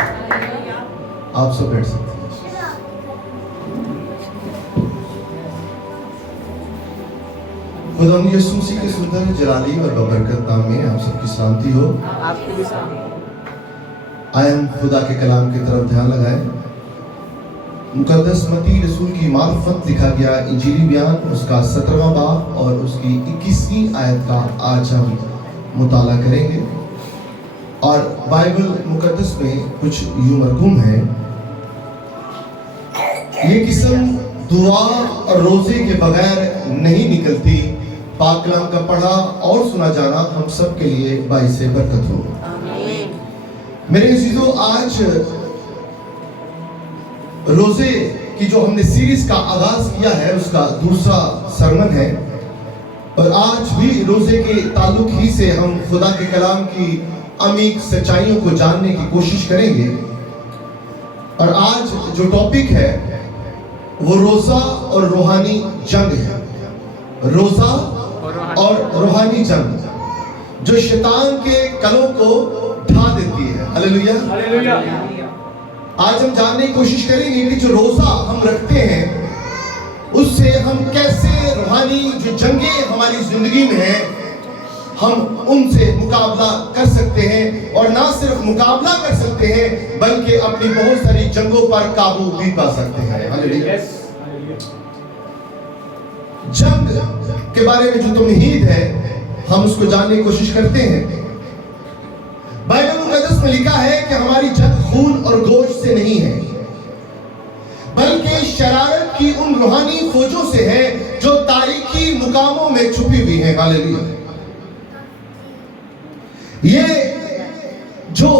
آپ سب بیٹھ سکتے ہیں۔ خدا یسوع مسیح کے سندر جلالی اور ببرکت نام میں آپ سب کی سلامتی ہو۔ آپ کی بھی سلام۔ آئے ہم خدا کے کلام کی طرف دھیان لگائیں۔ مقدس متی رسول کی معرفت لکھا گیا انجیلی بیان اس کا 17واں باب اور اس کی 21ویں آیت کا آج ہم مطالعہ کریں گے، اور بائبل مقدس میں کچھ یوں مرقوم ہے: یہ قسم دعا اور روزے کے بغیر نہیں نکلتی، پاک کلام کا پڑھا اور سنا جانا ہم سب کے لیے باعث برکت ہو۔ میرے عزیزو، آج روزے کی جو ہم نے سیریز کا آغاز کیا ہے اس کا دوسرا سرمن ہے، اور آج بھی روزے کے تعلق ہی سے ہم خدا کے کلام کی عمیق سچائیوں کو جاننے کی کوشش کریں گے۔ اور آج جو ٹاپک ہے وہ روزہ اور روحانی جنگ ہے۔ روزہ اور روحانی جنگ جو شیطان کے کلوں کو ڈھا دیتی ہے۔ ہلیلویہ۔ آج ہم جاننے کی کوشش کریں گے کہ جو روزہ ہم رکھتے ہیں اس سے ہم کیسے روحانی جو جنگیں ہماری زندگی میں ہیں ہم ان سے مقابلہ کر سکتے ہیں، اور نہ صرف مقابلہ کر سکتے ہیں بلکہ اپنی بہت ساری جنگوں پر قابو بھی پا سکتے ہیں۔ جنگ کے بارے میں جو تمہید ہے ہم اس کو جاننے کی کوشش کرتے ہیں۔ بائبل مقدس میں لکھا ہے کہ ہماری جنگ خون اور گوشت سے نہیں ہے بلکہ شرارت کی ان روحانی فوجوں سے ہے جو تاریکی مقاموں میں چھپی ہوئی ہیں۔ ہاللیلویہ۔ یہ جو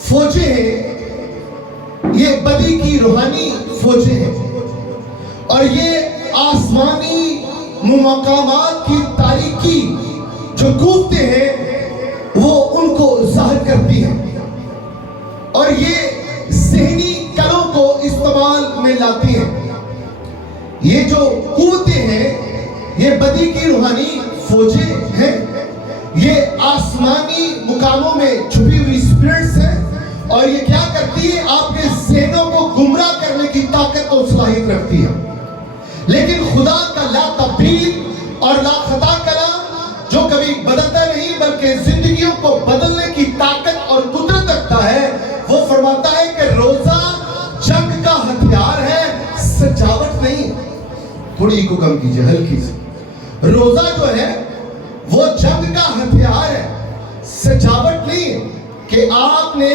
فوجیں ہیں یہ بدی کی روحانی فوجیں ہیں، اور یہ آسمانی مقامات کی تاریکی جو قوتیں ہیں وہ ان کو ظاہر کرتی ہیں، اور یہ ذہنی کلوں کو استعمال میں لاتی ہیں۔ یہ جو قوتیں ہیں یہ بدی کی روحانی فوجیں ہیں، یہ آسمانی مقاموں میں چھپی ہوئی اسپرٹس ہیں، اور یہ کیا کرتی ہے؟ آپ کے ذہنوں کو گمراہ کرنے کی طاقت اور صلاحیت رکھتی ہے۔ لیکن خدا کا لا تبدیل اور لا خطا کلام جو کبھی بدلتا نہیں بلکہ زندگیوں کو بدلنے کی طاقت اور قدرت رکھتا ہے، وہ فرماتا ہے کہ روزہ جنگ کا ہتھیار ہے، سجاوٹ نہیں۔ تھوڑی کو کم کیجئے، ہلکی سے۔ روزہ جو ہے وہ جنگ کا ہتھیار ہے، سجاوٹ نہیں کہ آپ نے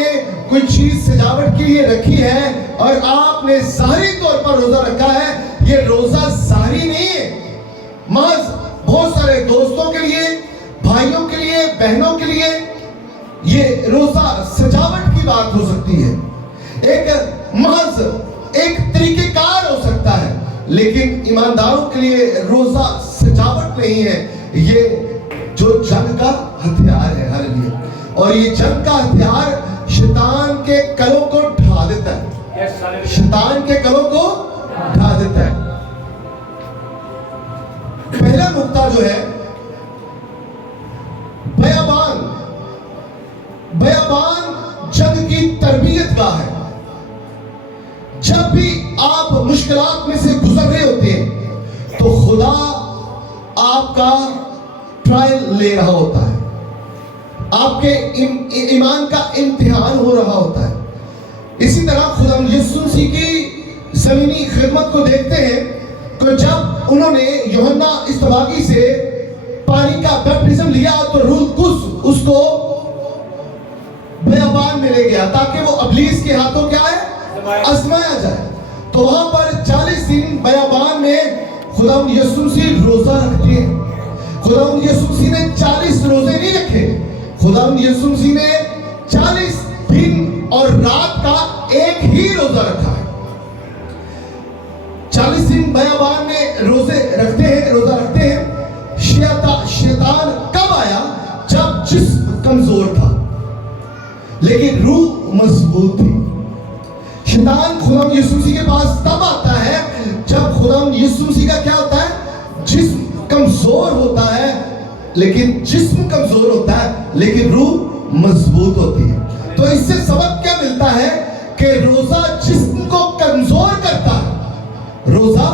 کوئی چیز سجاوٹ کے لیے رکھی ہے اور آپ نے ظاہری طور پر روزہ رکھا ہے۔ یہ روزہ ظاہری نہیں ہے، محض بہت سارے دوستوں کے لیے، بھائیوں کے لیے، بہنوں کے لیے یہ روزہ سجاوٹ کی بات ہو سکتی ہے، ایک محض ایک طریقہ کار ہو سکتا ہے، لیکن ایمانداروں کے لیے روزہ سجاوٹ نہیں ہے، یہ جو جنگ کا ہتھیار ہے۔ ہاللیلویہ۔ اور یہ جنگ کا ہتھیار شیطان کے کلوں کو ڈھا دیتا ہے، شیطان کے کلوں کو ڈھا دیتا ہے۔ پہلا نقطہ جو ہے بیابان جنگ کی تربیت کا ہے۔ جب بھی آپ مشکلات میں سے گزر رہے ہوتے ہیں تو خدا آپ کا ٹرائل لے رہا ہوتا ہے، آپ کے ایمان کا امتحان ہو رہا ہوتا ہے۔ اسی طرح خدا یسوع مسیح کی زمینی خدمت کو دیکھتے ہیں کہ جب انہوں نے یوحنا اصطباغی سے پانی کا بیپٹزم لیا تو روح القدس اس کو بیابان میں لے گیا تاکہ وہ ابلیس کے ہاتھوں کیا ہے؟ آزمایا جائے۔ تو وہاں پر 40 دن بیابان میں خدا یسوع مسیح روزہ رکھتے ہیں۔ خدا یسوع مسیح نے 40 روزے نہیں رکھے، خدا یسوع مسیح نے 40 دن اور رات کا ایک ہی روزہ رکھا ہے۔ 40 دن بیابان میں روزہ رکھتے ہیں۔ شیطان کب آیا؟ جب جسم کمزور تھا لیکن روح مضبوط تھی۔ شیطان خدا یسوع مسیح کے پاس تب آتا ہے جب خدا یسوع مسیح کا کیا ہوتا ہے؟ جسم کمزور ہوتا ہے، لیکن جسم کمزور ہوتا ہے لیکن روح مضبوط ہوتی ہے۔ تو اس سے سبق کیا لکھتا ہے کہ روزہ جسم کو کمزور کرتا ہے، روزہ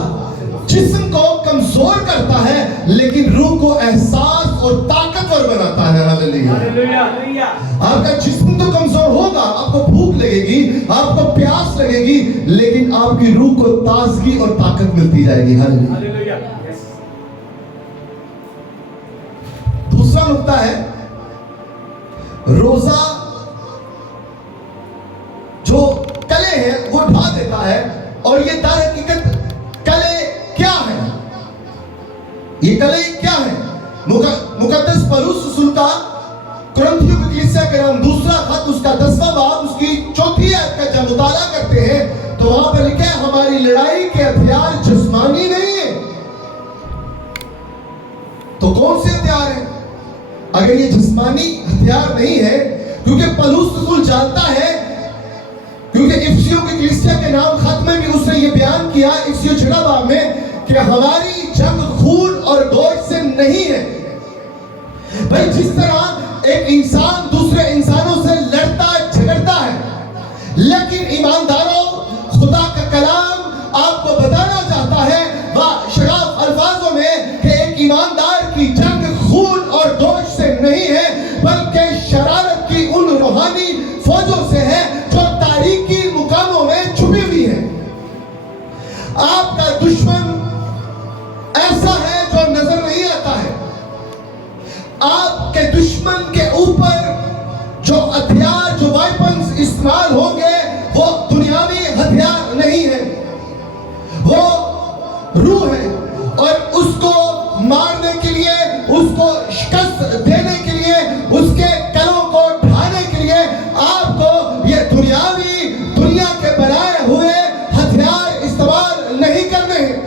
جسم کو کمزور کرتا ہے لیکن روح کو احساس اور طاقتور بناتا ہے۔ ہاللیلویہ۔ آپ کا جسم تو کمزور ہوگا، آپ کو بھوک لگے گی، آپ کو پیاس لگے گی، لیکن آپ کی روح کو تازگی اور طاقت ملتی جائے گی۔ ہاللیلویہ۔ دوسرا نقطہ ہے، روزہ جو کلے ہیں وہ ڈھا دیتا ہے، اور یہ در حقیقت کلے کیا ہے؟ یہ کلے کیا ہے؟ مقدس پولس رسول کا کرنتھیوں کی کلیسیا کے نام دوسرا خط، اس کا 10واں باب، اس کی 4 آیت کا جب مطالعہ کرتے ہیں تو وہاں پر لکھا ہے ہماری لڑائی کے ہتھیار جسمانی نہیں ہیں۔ تو کون سے ہتھیار ہیں؟ اگر یہ جسمانی ہتھیار نہیں ہے، کیونکہ پولس رسول جانتا ہے، کیونکہ افسیوں کی کلیسیا کے نام خط میں بھی اس نے یہ بیان کیا افسیوں 6 باب میں کہ ہماری جنگ خون اور گوشت سے نہیں ہے۔ بھائی جس طرح ایک انسان دوسرے انسانوں سے لڑتا جھگڑتا ہے، لیکن ایمانداروں خدا کا کلام آپ کو بتانا چاہتا ہے شگاف الفاظوں میں کہ ایک ایماندار کی جنگ خون اور گوشت سے نہیں ہے، بلکہ شرارت کی ان روحانی فوجوں سے ہے جو تاریکی مقاموں میں چھپی ہوئی ہے۔ آپ کا دشمن ایسا ہے جو نظر نہیں آتا ہے۔ آپ کے دشمن کے اوپر جو ہتھیار، جو وائپنز استعمال ہوں گے وہ دنیاوی ہتھیار نہیں ہے، وہ روح ہے، اور اس کو مارنے کے لیے، اس کو شکست دینے کے لیے، اس کے کلوں کو ڈھانے کے لیے آپ کو یہ دنیا کے بنائے ہوئے ہتھیار استعمال نہیں کرنے ہیں۔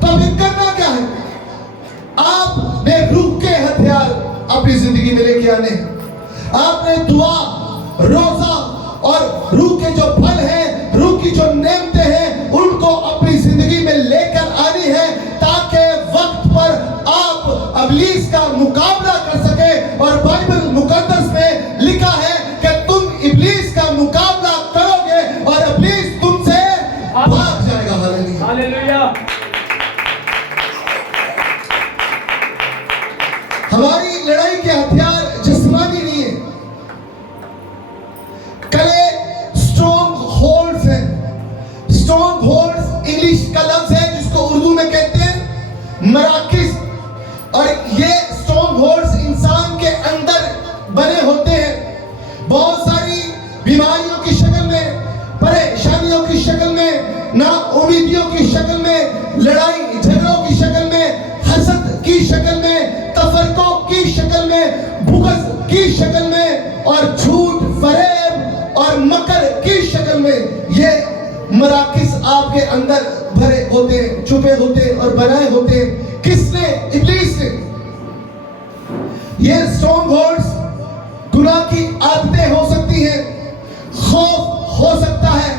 تو اب کرنا کیا ہے؟ آپ نے روح کے ہتھیار اپنی زندگی میں لے کے آنے ہیں۔ آپ نے دعا، روزہ اور روح کے جو پھل ہیں، روح کی جو نعمتیں ہیں، ان کو اپنی زندگی میں لے کر آنی ہے، تاکہ وقت پر آپ ابلیس کا مقابلہ کر سکے۔ اور بائبل مقدس میں لکھا ہے کہ تم ابلیس کا مقابلہ کرو گے اور ابلیس تم سے بھاگ جائے گا۔ ہاللیلویہ۔ ہماری لڑائی کے ہتھیار جسمانی نہیں ہیں، کلے اسٹرونگ ہولڈز ہیں۔ اسٹرونگ ہولڈز انگلش کا لفظ ہے جس کو اردو میں کہتے ہیں مراکز، اور یہ اسٹرونگ ہولڈز انسان کے اندر بنے ہوتے ہیں، بہت ساری بیماریوں کی شکل میں، پریشانیوں کی شکل میں، نا امیدیوں کی شکل میں، لڑائی جھگڑوں کی شکل میں، حسد کی شکل میں، تفرقوں کی شکل میں، بغض کی شکل میں، اور جھوٹ، فریب اور مکر کی شکل میں یہ مراکز آپ کے اندر بھرے ہوتے ہیں، چھپے ہوتے ہیں اور بنائے ہوتے ہیں۔ کس نے؟ ابلیس نے۔ یہ اسٹرونگ ہولڈز گناہ کی عادتیں ہو سکتی ہیں، خوف ہو سکتا ہے،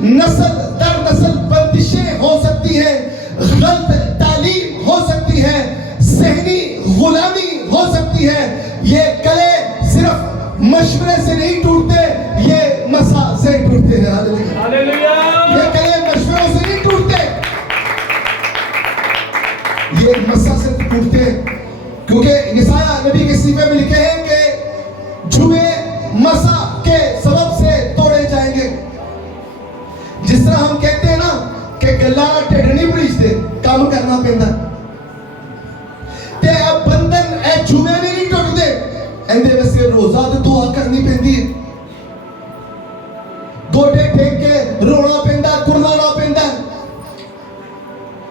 نسل در نسل بندشیں ہو سکتی ہیں، غلط تعلیم ہو سکتی ہے، ذہنی غلامی ہو سکتی ہے۔ یہ کلے صرف مشورے سے نہیں ٹوٹتے، یہ مسا سے ٹوٹتے ہیں۔ ہاللیلویہ۔ یہ کلے مشوروں سے نہیں ٹوٹتے، یہ مسا سے ٹوٹتے ہیں، کیونکہ یسایہ نبی کے صحیفے میں لکھے ہیں کہ جھوے مسا کے سبب سے توڑے جائیں گے۔ جس طرح ہم کہتے ہیں نا کہ گلا ٹیڑھنی پڑیچ دے کام کرنا پہندا تے اب بندن اے جھوے میں نہیں ٹوٹ دے، اندے ویسے روزہ تے دعا کرنی پہندی ہے، گوٹے ٹھیک کے رونا پہندا، کرلانا پہندا،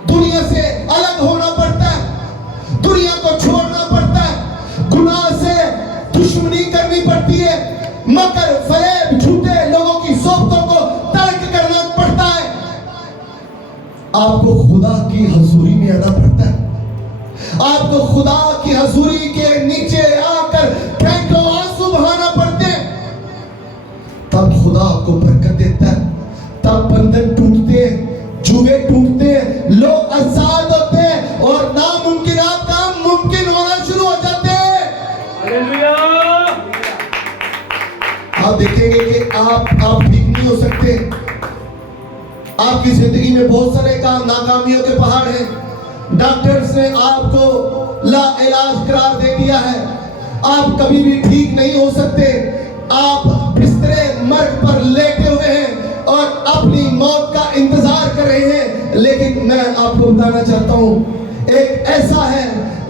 دنیا سے الگ ہونا پڑتا ہے، دنیا کو چھوڑنا پڑتا ہے، گناہ سے دشمنی کرنی پڑتی ہے، مکر، فریب، جھوٹے لوگوں کی صحبتوں کو ترک کرنا پڑتا ہے۔ آپ کو خدا کی حضوری میں آنا پڑتا ہے، آپ کو خدا کی حضوری کے نیچے آ کر گھنٹوں آنسو بہانا پڑتے ہیں، تب خدا آپ کو برکت دیتا ہے، تب بندھن ٹوٹتے ہیں، جوے ٹوٹتے ہیں، لوگ آزاد ہوتے ہیں، اور ناممکنات کا ممکن ہونا شروع ہو جاتے ہیں۔ آپ دیکھیں گے کہ آپ ٹھیک نہیں ہو سکتے. آپ کی زندگی میں بہت سارے ناکامیوں کے پہاڑ ہیں. ڈاکٹرز نے آپ کو لا علاج قرار دے دیا ہے. آپ کبھی بھی ٹھیک نہیں ہو سکتے. آپ بستر مرگ پر لیٹے ہوئے ہیں اور اپنی موت کا انتظار کر رہے ہیں. لیکن میں آپ کو بتانا چاہتا ہوں ایک ایسا ہے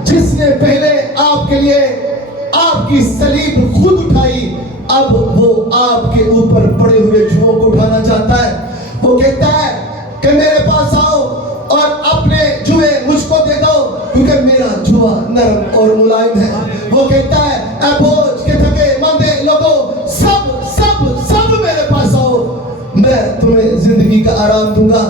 جس نے پہلے آپ کے لیے آپ کی صلیب خود اٹھائی. اب وہ آپ کے اوپر پڑے ہوئے جوؤں کو اٹھانا چاہتا ہے. وہ کہتا ہے کہ میرے پاس آؤ اور اپنے جوئے مجھ کو دے دو کیونکہ میرا جوا نرم اور ملائم ہے. وہ کہتا ہے اے بوجھ کے تھکے ماندے لوگوں سب سب سب میرے پاس آؤ, میں تمہیں زندگی کا آرام دوں گا.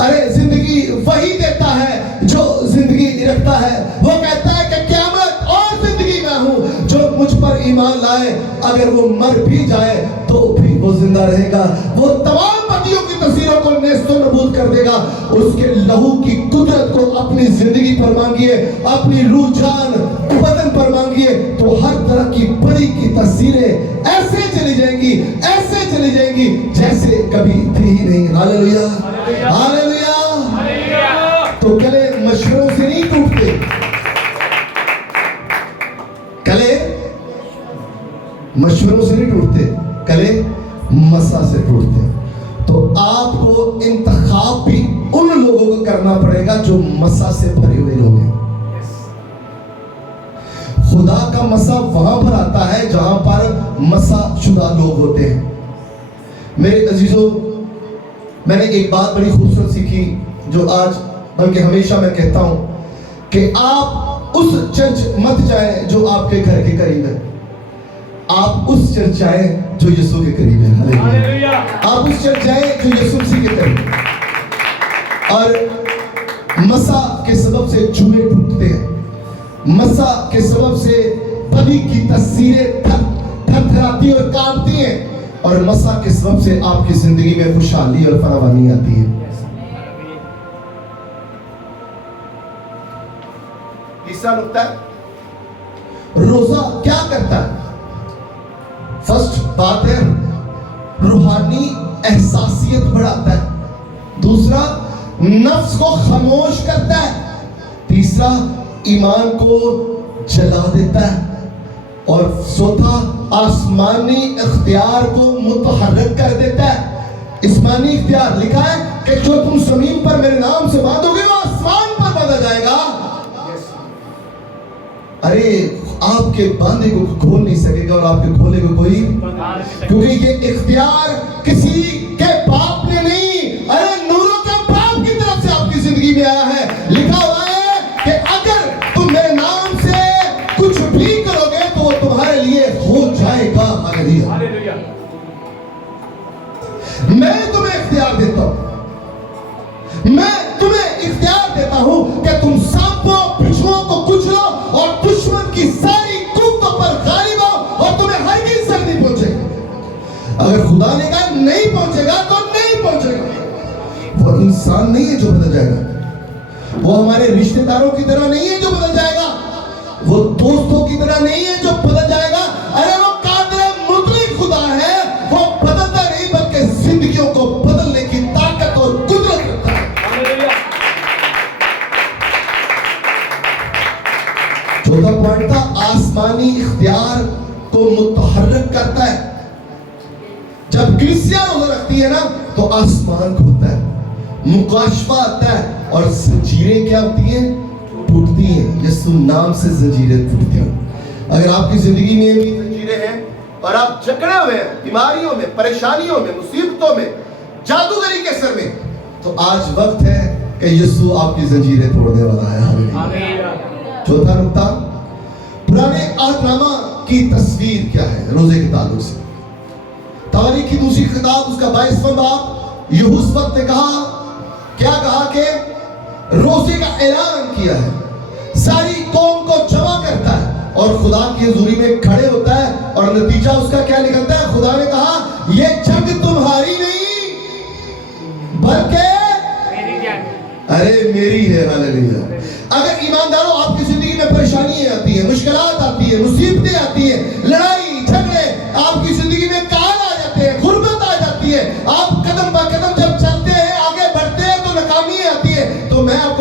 ارے زندگی وہی دیتا ہے جو زندگی رکھتا ہے. وہ کہتا ہے کہ قیامت اور زندگی میں ہوں جو مجھ پر ایمان لائے اگر وہ مر بھی جائے تو بھی وہ زندہ رہے گا. وہ تمام بدیوں کی تصویروں کو نیست و نابود کر دے گا. اس کے لہو کی قدرت کو اپنی زندگی پر مانگیے, اپنی روح جان بدن پر مانگیے تو ہر طرح کی بڑی کی تصویریں ایسے چلی جائیں گی, ایسے چلی جائیں گی جیسے کبھی تھی ہی نہیں. ہاللیلویا ہاللیلویا. تو گلے مشوروں سے نہیں ٹوٹتے, گلے مشوروں سے نہیں ٹوٹتے, گلے مسا سے ٹوٹتے. تو آپ کو انتخاب بھی ان لوگوں کو کرنا پڑے گا جو مسا سے بھرے ہوئے لوگ ہیں. خدا کا مسا وہاں پر آتا ہے جہاں پر مسا شدہ لوگ ہوتے ہیں. میرے عزیزوں, میں نے ایک بات بڑی خوبصورت سیکھی جو آج بلکہ ہمیشہ میں کہتا ہوں کہ آپ اس چرچ مت جائیں جو آپ کے گھر کے قریب ہے, آپ اس چرچ جائیں جو یسوع کے قریب ہے. آپ اس چرچ جائیں جو یسوع مسیح کے قریب ہے. اور مسا کے سبب سے جوئے ٹوٹتے ہیں, مسا کے سبب سے بدی کی تصویریں تھرتھراتی اور کانپتی ہیں, اور مسا کے سبب سے آپ کی زندگی میں خوشحالی اور فراوانی آتی ہے. تیسرا نقطہ ہے روزہ کیا کرتا ہے. فرسٹ بات ہے روحانی احساسیت بڑھاتا ہے. دوسرا نفس کو خاموش کرتا ہے. تیسرا ایمان کو جلا دیتا ہے. اور چوتھا آسمانی اختیار کو متحرک کر دیتا ہے. آسمانی اختیار لکھا ہے کہ جو تم زمین پر میرے نام سے باندھو گے وہ آسمان پر باندھا جائے گا. ارے آپ کے باندھے کو کھول نہیں سکے گا اور آپ کے کھولے کو کوئی, کیونکہ یہ اختیار کسی کے باپ نے نہیں, ارے نوروں کے باپ کی طرف سے آپ کی زندگی میں آیا ہے. لکھا ہوا ہے کہ اگر تم میرے نام سے کچھ بھی کرو گے تو وہ تمہارے لیے ہو جائے گا. ہاللیلویا. میں تمہیں اختیار دیتا ہوں, میں تمہیں اختیار دیتا ہوں کہ تم سانپوں بچھوؤں کو کچلو اور دشمن کی ساری قوتوں پر غالب ہو اور تمہیں ہرگز سر نہیں پہنچے گا. اگر خدا نے کہا نہیں پہنچے گا تو نہیں پہنچے گا. وہ انسان نہیں ہے جو بدل جائے گا, وہ ہمارے رشتہ داروں کی طرح نہیں ہے جو بدل جائے گا, وہ دوستوں کی طرح نہیں ہے جو بدل جائے گا. ارے وہ قادر مطلق خدا ہے, وہ بدلتا نہیں بلکہ زندگیوں کو بدلنے کی طاقت اور قدرت رکھتا ہے. چوتھا پوائنٹ تھا آسمانی اختیار کو متحرک کرتا ہے. جب کلیسیا روزہ رکھتی ہے نا تو آسمان کھلتا ہے, مکاشفہ آتا ہے اور زنجیریں کیا ہوتی ہیں, ٹوٹتی ہیں. یسوع نام سے زنجیریں ٹوٹتی ہیں. اگر آپ کی زندگی میں بھی زنجیریں ہیں اور آپ جکڑے ہوئے ہیں بیماریوں میں, پریشانیوں میں, مصیبتوں میں, جادوگری کے سر میں, تو آج وقت ہے کہ یسوع آپ کی زنجیریں توڑنے والا ہے. چوتھا نقطہ, پرانے عہد نامہ کی تصویر کیا ہے روزے کے تعلق سے. تواریخ کی دوسری کتاب اس کا 22واں باب, یہوشافط نے کہا, کیا کہا کہ روزے کا اعلان کیا ہے, ساری قوم کو جمع کرتا ہے اور خدا کی حضوری میں کھڑے ہوتا ہے, اور نتیجہ اس کا کیا نکلتا ہے. خدا نے کہا یہ جنگ تمہاری نہیں بلکہ ارے میری ہے. ہاللیلویا. اگر ایمانداروں آپ کی زندگی میں پریشانیاں آتی ہیں, مشکلات آتی ہیں, مصیبتیں آتی ہیں, لڑائی جھگڑے آپ کی زندگی میں کال آ جاتے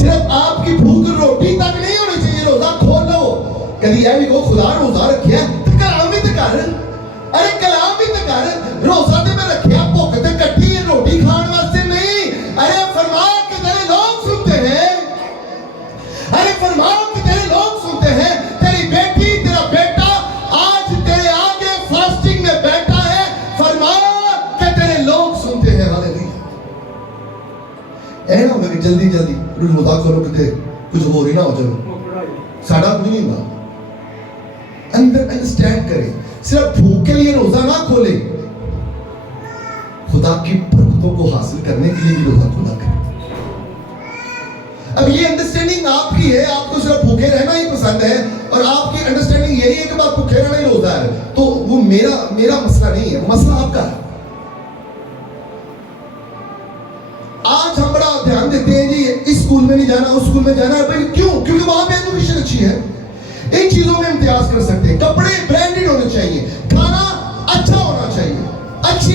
صرف آپ کی بھوک روٹی تک نہیں ہونی چاہیے, روزہ کھول لو. کدی یہ بھی کو خدا روزہ رکھیا تو کلام بھی تو کر, ارے کلام بھی تو کر. روزہ تے میں رکھیا بھوک تے کٹی ہے, روٹی کھان واسطے نہیں. ارے فرمایا کہ تیرے لوگ سنتے ہیں, ارے فرمایا کہ تیرے لوگ سنتے ہیں. تیری بیٹی تیرا بیٹا آج تیرے آگے فاسٹنگ میں بیٹھا ہے, فرمایا کہ تیرے لوگ سنتے ہیں. ہاللیلویا. اے نہ ہو کہ جلدی جلدی روزہ کھولو کتے کچھ ہو رہی نہ ہو جائے, ساڑھا کچھ نہیں ہوگا. اندر انڈرسٹینڈ کریں, صرف بھوک کے لیے روزہ نہ کھولے, خدا کی برکتوں کو حاصل کرنے کے لیے بھی روزہ کھولا کریں. اب یہ انڈرسٹینڈنگ آپ کی ہے, آپ کو صرف بھوکے رہنا ہی پسند ہے, اور آپ کی انڈرسٹینڈنگ یہی ہے کہ بات بھوکے رہنا ہی روزہ ہے, تو وہ میرا مسئلہ نہیں ہے, مسئلہ آپ کا ہے. آج ہم بڑا دھیان دیتے ہیں جی اس اسکول میں نہیں جانا, اس اسکول میں جانا ہے. بھائی کیوں؟ کیونکہ وہاں پہ ایجوکیشن اچھی ہے, ان چیزوں میں امتیاز کر سکتے ہیں, کپڑے برانڈڈ ہونے چاہیے, کھانا اچھا ہونا چاہیے, اچھی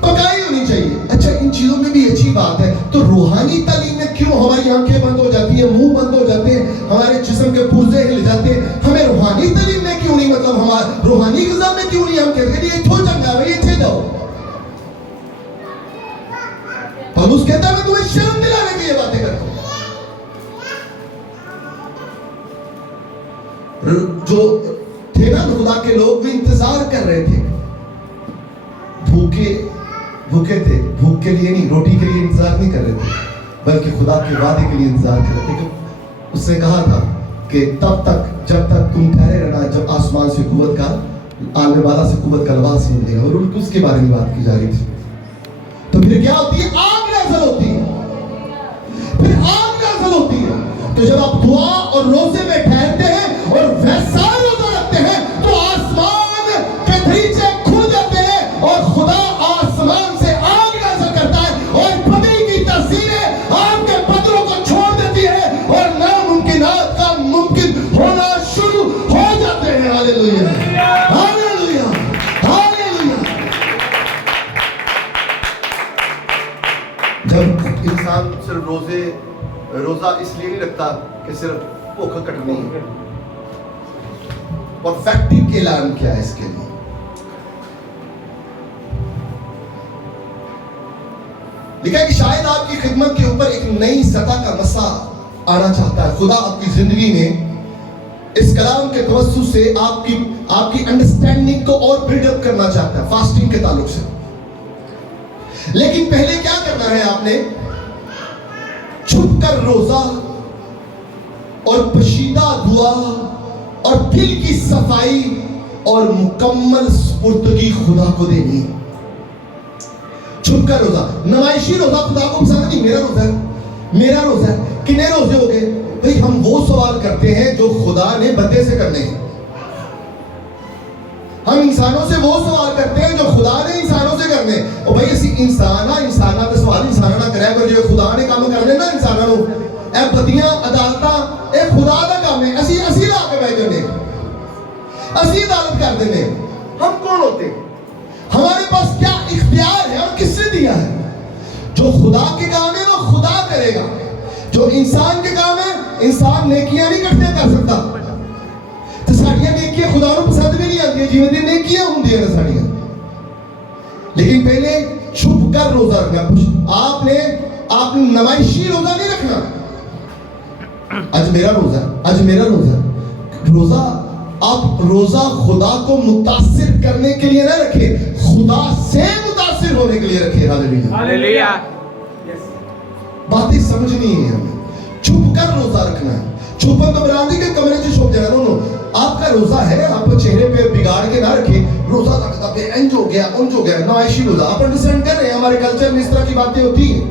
پکائی ہونی چاہیے. اچھا ان چیزوں میں بھی اچھی بات ہے, تو روحانی تعلیم میں کیوں ہماری آنکھیں بند ہو جاتی ہیں, منہ بند ہو جاتے ہیں, ہمارے جسم کے پرزے ہل جاتے ہیں؟ ہمیں روحانی تعلیم میں کیوں نہیں, مطلب ہمارے روحانی غذا میں کیوں نہیں ہم کہتے ہیں یہ تھو چنگا ہے, یہ تھے جاؤ. پولس کہتا ہے میں تمہیں شرم دلانے کی یہ باتیں کرتا ہوں. جو تھے نا خدا کے لوگ بھی انتظار کر رہے تھے, بھوکے تھے, بھوک کے لیے نہیں, روٹی کے لیے انتظار نہیں کر رہے تھے, بلکہ خدا کے وعدے کے لیے انتظار کر رہے تھے. اس نے کہا تھا کہ تب تک جب تک تم ٹھہرے رہنا جب آسمان سے قوت کا, آنے والا سے قوت کا لباس نہیں ملے گا, اور اس کے بارے میں بات کی جا رہی تھی. تو پھر کیا ہوتی ہے؟ آگ نازل ہوتی ہے, پھر آگ نازل ہوتی ہے. تو جب آپ دعا اور روزے میں ٹھہرتے ہیں اور ویسا روزہ رکھتے ہیں تو آسمان کے دریچے کھل جاتے ہیں, اور خدا آسمان سے آگ نازل کرتا ہے, اور بدی کی تاثیریں آپ کے بدروں کو چھوڑ دیتی ہے, اور ناممکنات کا ممکن ہونا شروع ہو جاتے ہیں. ہاللیلویا, ہاللیلویا, ہاللیلویا. جب انسان صرف روزہ اس لیے نہیں رکھتا کہ صرف بھوک کٹنی ہے, پرفیکٹنگ اعلان کیا ہے اس کے لیے. لکھا ہے کہ شاید آپ کی خدمت کے اوپر ایک نئی سطح کا مسئلہ آنا چاہتا ہے. خدا آپ کی زندگی میں اس کلام کے توسط سے آپ کی انڈرسٹینڈنگ کو اور بلڈ اپ کرنا چاہتا ہے فاسٹنگ کے تعلق سے. لیکن پہلے کیا کرنا ہے آپ نے؟ چھپ کر روزہ اور پشیدہ دعا اور دل کی صفائی اور مکمل سپردگی خدا کو دینی. چھپ کر روزہ, نمائشی روزہ خدا کو پسند نہیں. میرا روزہ ہے, میرا روزہ ہے. کتنے روزے ہو گئے بھئی؟ ہم وہ سوال کرتے ہیں جو خدا نے بندے سے کرنے ہیں. ہم انسانوں سے وہ سوال کرتے ہیں جو خدا نے انسانوں سے کرنے. اور بھئی اسی انسانہ تے سوال انسانہ نہ کرے, پر جو خدا نے کام کرنے نا انسانوں نو, اے بدیاں عدالتاں اے خدا دا کام ہے. اسی لا کے بیٹھ جانے, اسی عدالت کر دینے. ہم کون ہوتے ہیں؟ ہمارے پاس کیا اختیار ہے اور کس نے دیا ہے؟ جو خدا کے کام ہے وہ خدا کرے گا, جو انسان کے کام ہے انسان نیکیاں نہیں کرتے کر سکتا. تو ساڑیاں نیکیاں خدا کو پسند بھی نہیں آتی, جیون دی نیکیاں ہوں دی ہیں ساڑیاں. لیکن پہلے چھپ کر روزہ رکھنا. آپ نے نمائشی روزہ نہیں رکھنا. آج میرا روزہ, آج میرا روزہ. آپ روزہ خدا کو متاثر کرنے کے لیے نہ رکھیں, خدا سے متاثر ہونے کے لیے رکھیں. ہاللیلویا. باتیں سمجھنی ہے ہمیں. چھپ کر روزہ رکھنا ہے. چھپن تو برادری کے کمرے سے چھپ جانا. نو آپ کا روزہ ہے, آپ چہرے پہ بگاڑ کے نہ رکھیں. روزہ رکھتا پہ انج ہو گیا نمائشی روزہ. آپ انڈرسٹینڈ کر رہے ہیں ہمارے کلچر میں اس طرح کی باتیں ہوتی ہیں,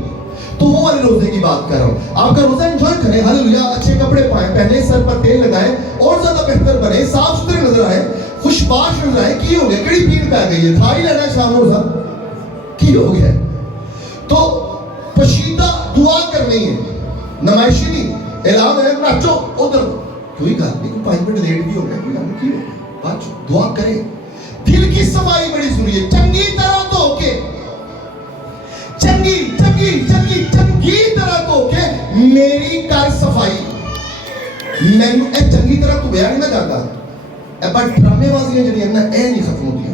تو وہ والے روزے کی بات کر رہا ہوں. آپ کا روزہ انجوائے کریں. ہاللیلویا. اچھے کپڑے پہنے, سر پر تیل لگائیں, اور زیادہ بہتر بنے, صاف ستھرے نظر آئے, خوش باش نظر آئے. کی ہو گیا؟ کڑی بھیڑ پہ گئی ہے, تھا ہی لینا ہے شام روزہ. کی ہو گیا؟ تو پشیدہ دعا کرنی ہے, نمائشی نہیں. اعلان ہے ناچو ادھر, کوئی گل نہیں, 5 منٹ لیٹ بھی ہو گیا, کوئی گل نہیں. کی ہو گیا؟ بات دعا کریں. دل کی صفائی بڑی ضروری ہے. چنگی طرح دھو کے, چنگی طرح دھو کے میری ਮੈਨੂੰ ਇਹ ਚੰਗੀ ਤਰ੍ਹਾਂ ਧੋਇਆ ਨਹੀਂ ਨਾ ਜਾਂਦਾ, ਇਹ ਪਰ ਡਰਾਮੇਬਾਜ਼ੀਆਂ ਜਿਹੜੀਆਂ ਨਾ ਇਹ ਨਹੀਂ ਖਤਮ ਹੁੰਦੀਆਂ,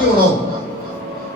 ਕਿਉਂ ਨਾ ਹੋ,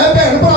ਇਹ ਭੈਣ ਭਰਾ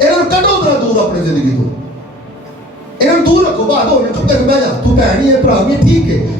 ਇਹਨਾਂ ਨੂੰ ਕੱਢੋ ਦੂਰ ਆਪਣੀ ਜ਼ਿੰਦਗੀ ਤੋਂ, ਇਹਨਾਂ ਨੂੰ ਦੂਰ ਰੱਖੋ। ਬਾਹਰ ਹੋਣੇ ਚੁੱਪ ਕਰਕੇ ਬਹਿ ਜਾ, ਤੂੰ ਭੈਣ ਹੀ ਹੈ ਭਰਾ ਵੀ ਠੀਕ ਹੈ,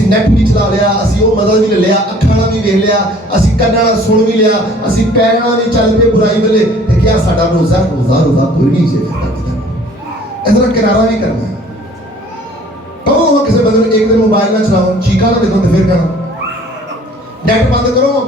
ਅਸੀਂ ਨੈਟ ਵੀ ਚਲਾ ਲਿਆ, ਅਸੀਂ ਉਹ ਮਜ਼ਾ ਵੀ ਲੈ ਲਿਆ, ਅੱਖਾਂ ਨਾਲ ਵੀ ਵੇਖ ਲਿਆ, ਅਸੀਂ ਕੰਨਾਂ ਨਾਲ ਸੁਣ ਵੀ ਲਿਆ, ਅਸੀਂ ਪੈਰਾਂ ਨਾਲ ਵੀ ਚੱਲ ਪਏ ਬੁਰਾਈ ਵੇਲੇ, ਤੇ ਕਿਹਾ ਸਾਡਾ ਰੋਜ਼ਾ ਕੋਈ ਨਹੀਂ ਜੇ ਇਸ ਤਰ੍ਹਾਂ ਕਿਨਾਰਾ ਵੀ ਕਰਨਾ ਹੈ। ਕਹੋ ਕਿਸੇ ਬੰਦੇ ਨੂੰ ਇੱਕ ਦਿਨ ਮੋਬਾਈਲ ਨਾ ਚਲਾਓ, ਚੀਕਾਂ ਨਾ ਦੇਖੋ ਤੇ ਫਿਰ ਕਹਿਣਾ ਨੈਟ ਬੰਦ ਕਰੋ,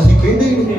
ਅਸੀਂ ਕਹਿੰਦੇ ਹੀ ਨਹੀਂ,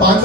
5